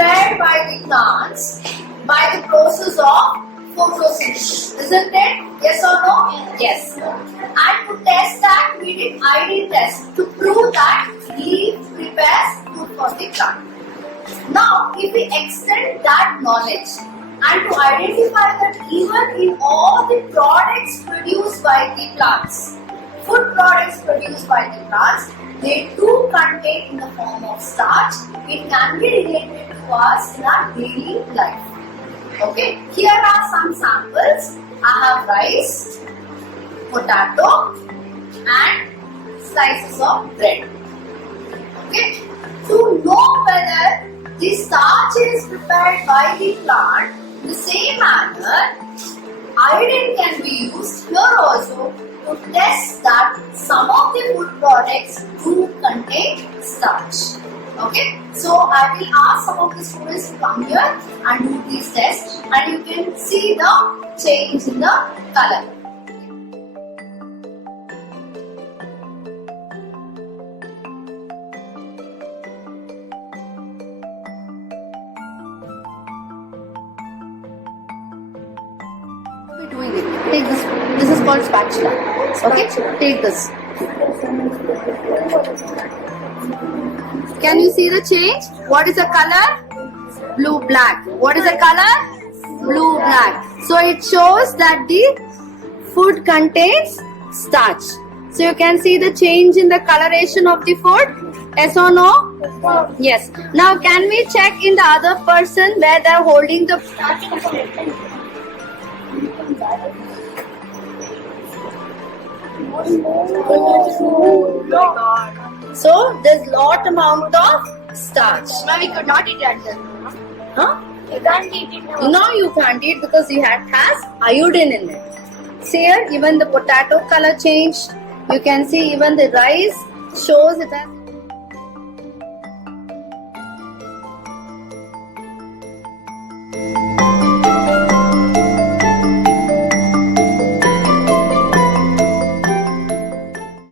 prepared by the plants by the process of photosynthesis, isn't it? Yes or no? Yes. And to test that, we did iodine test to prove that leaf prepares food for the plant. Now, if we extend that knowledge and to identify that even in all the products produced by the plants, food products produced by the plants, they do contain in the form of starch. It can be related to us in our daily life. Okay, here are some samples. I have rice, potato and slices of bread. Okay, to know whether the starch is prepared by the plant in the same manner, iodine can be used here also to test that some of the food products do contain starch. Okay, so I will ask some of the students to come here and do these tests, and you can see the change in the color. We're doing it. Take this. This is called spatula. Okay, take this. Can you see the change? What is the color? Blue, black. What is the color? Blue, black. So it shows that the food contains starch. So you can see the change in the coloration of the food. Yes or no? Yes. Now can we check in the other person where they are holding the So there's lot amount of starch. Now we could not eat it. Huh? You can't eat it now. No, you can't eat because it has iodine in it. See here, even the potato color changed. You can see even the rice shows it has.